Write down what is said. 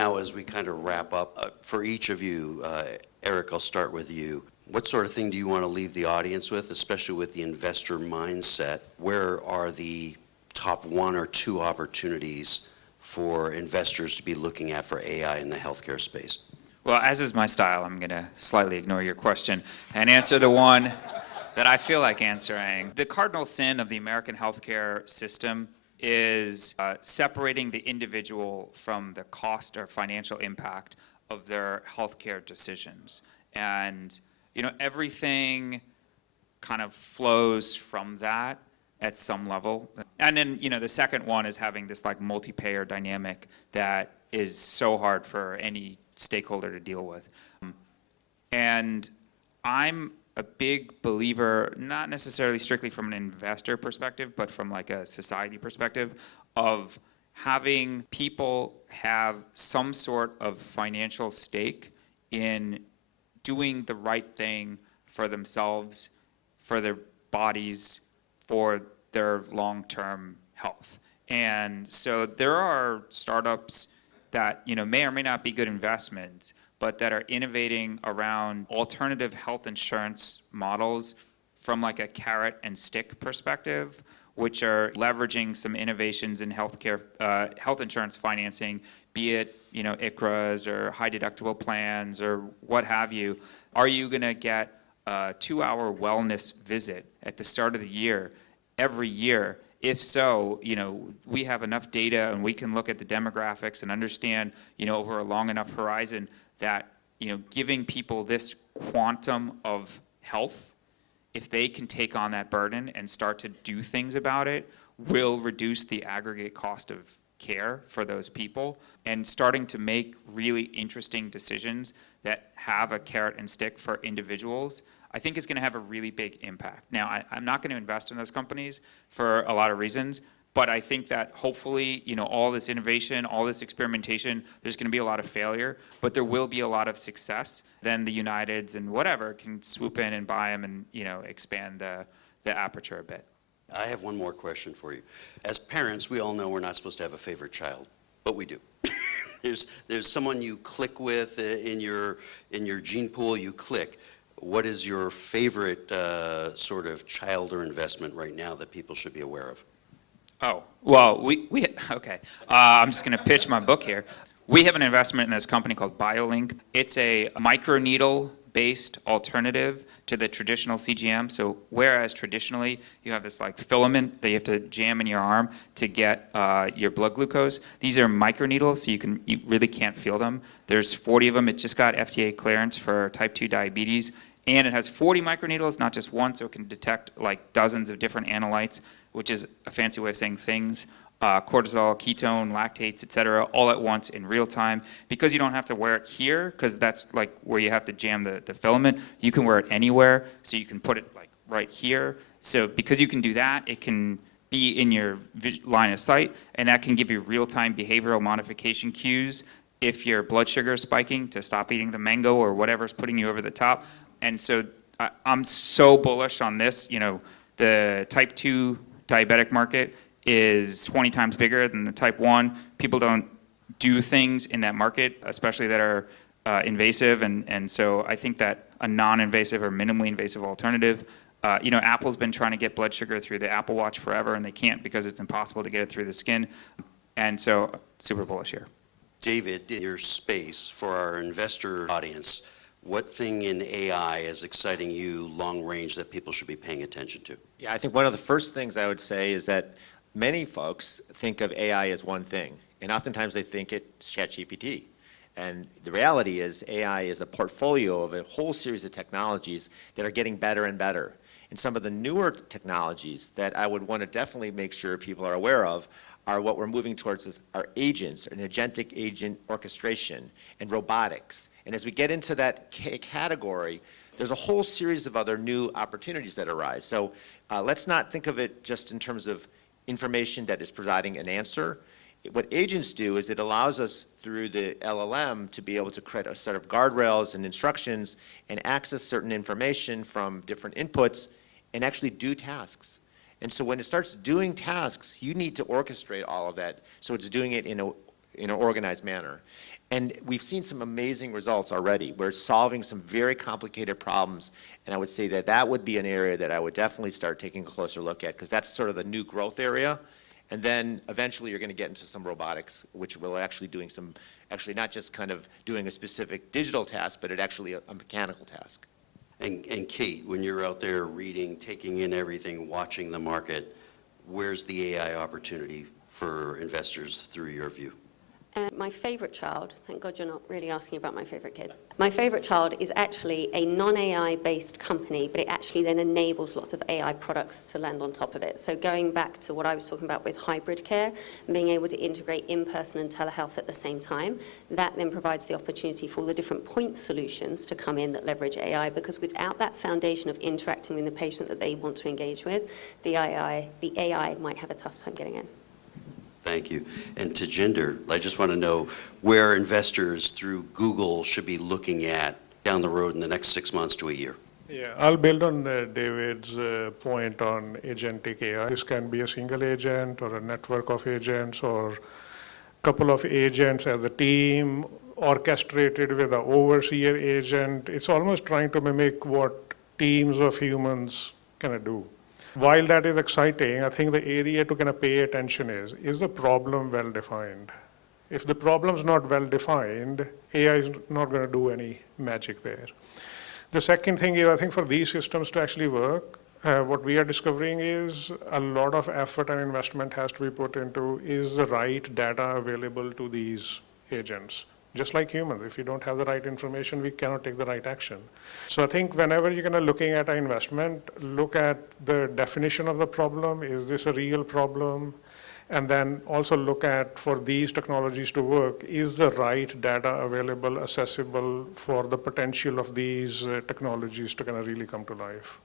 now, as we kind of wrap up, for each of you, Eric, I'll start with you. What sort of thing do you want to leave the audience with, especially with the investor mindset? Where are the top 1 or 2 opportunities for investors to be looking at for AI in the healthcare space? Well, as is my style, I'm going to slightly ignore your question and answer the one that I feel like answering. The cardinal sin of the American healthcare system is separating the individual from the cost or financial impact of their healthcare decisions. And, you know, everything kind of flows from that at some level. And then, you know, the second one is having this like multi-payer dynamic that is so hard for any stakeholder to deal with. And I'm a big believer, not necessarily strictly from an investor perspective, but from like a society perspective, of having people have some sort of financial stake in doing the right thing for themselves, for their bodies, for their long-term health. And so there are startups that, you know, may or may not be good investments, but that are innovating around alternative health insurance models from like a carrot and stick perspective, which are leveraging some innovations in healthcare, health insurance financing, be it, you know, ICHRAs or high deductible plans or what have you. Are you going to get a 2-hour wellness visit at the start of the year, every year? If so, you know, we have enough data and we can look at the demographics and understand, you know, over a long enough horizon that, you know, giving people this quantum of health, if they can take on that burden and start to do things about it, will reduce the aggregate cost of care for those people. And starting to make really interesting decisions that have a carrot and stick for individuals, I think is going to have a really big impact. Now, I'm not going to invest in those companies for a lot of reasons, but I think that hopefully, you know, all this innovation, all this experimentation, there's going to be a lot of failure, but there will be a lot of success. Then the Uniteds and whatever can swoop in and buy them and, you know, expand the aperture a bit. I have one more question for you. As parents, we all know we're not supposed to have a favorite child, but we do. There's someone you click with in your gene pool, you click. What is your favorite sort of child or investment right now that people should be aware of? Oh, well, okay. I'm just going to pitch my book here. We have an investment in this company called BERYL. It's a microneedle-based alternative to the traditional CGM. So whereas traditionally you have this like filament that you have to jam in your arm to get your blood glucose, these are microneedles, so you really can't feel them. There's 40 of them. It just got FDA clearance for type 2 diabetes. And it has 40 microneedles, not just one, so it can detect like dozens of different analytes, which is a fancy way of saying things, cortisol, ketone, lactates, et cetera, all at once in real time. Because you don't have to wear it here, because that's like where you have to jam the filament, you can wear it anywhere, so you can put it like right here. So because you can do that, it can be in your line of sight, and that can give you real-time behavioral modification cues if your blood sugar is spiking to stop eating the mango or whatever's putting you over the top. And so I'm so bullish on this. You know, the type 2 diabetic market is 20 times bigger than the type 1. People don't do things in that market, especially that are invasive. And so I think that a non-invasive or minimally invasive alternative, you know, Apple's been trying to get blood sugar through the Apple Watch forever, and they can't because it's impossible to get it through the skin. And so super bullish here. David, in your space for our investor audience, what thing in AI is exciting you long range that people should be paying attention to? Yeah, I think one of the first things I would say is that many folks think of AI as one thing, and oftentimes they think it's ChatGPT. And the reality is AI is a portfolio of a whole series of technologies that are getting better and better. And some of the newer technologies that I would want to definitely make sure people are aware of are what we're moving towards is our agents, an agentic agent orchestration, and robotics. And as we get into that category, there's a whole series of other new opportunities that arise. So let's not think of it just in terms of information that is providing an answer. What agents do is it allows us through the LLM to be able to create a set of guardrails and instructions and access certain information from different inputs and actually do tasks. And so when it starts doing tasks, you need to orchestrate all of that so it's doing it in in an organized manner. And we've seen some amazing results already. We're solving some very complicated problems, and I would say that that would be an area that I would definitely start taking a closer look at, because that's sort of the new growth area. And then eventually you're going to get into some robotics, which will actually doing some, actually not just kind of doing a specific digital task, but it actually a mechanical task. And Kate, when you're out there reading, taking in everything, watching the market, where's the AI opportunity for investors through your view? My favorite child, thank God you're not really asking about my favorite kids. My favorite child is actually a non-AI based company, but it actually then enables lots of AI products to land on top of it. So going back to what I was talking about with hybrid care, and being able to integrate in-person and telehealth at the same time, that then provides the opportunity for all the different point solutions to come in that leverage AI, because without that foundation of interacting with the patient that they want to engage with, the AI might have a tough time getting in. Thank you. And Tejinder, I just want to know where investors through Google should be looking at down the road in the next 6 months to a year. Yeah, I'll build on David's point on agentic AI. This can be a single agent or a network of agents or a couple of agents as a team orchestrated with an overseer agent. It's almost trying to mimic what teams of humans can do. While that is exciting, I think the area to kind of pay attention is the problem well defined? If the problem is not well defined, AI is not going to do any magic there. The second thing is, I think for these systems to actually work, what we are discovering is a lot of effort and investment has to be put into is the right data available to these agents. Just like humans, if you don't have the right information, we cannot take the right action. So I think whenever you're going to looking at an investment, look at the definition of the problem. Is this a real problem? And then also look at, for these technologies to work, is the right data available, accessible for the potential of these technologies to kind of really come to life?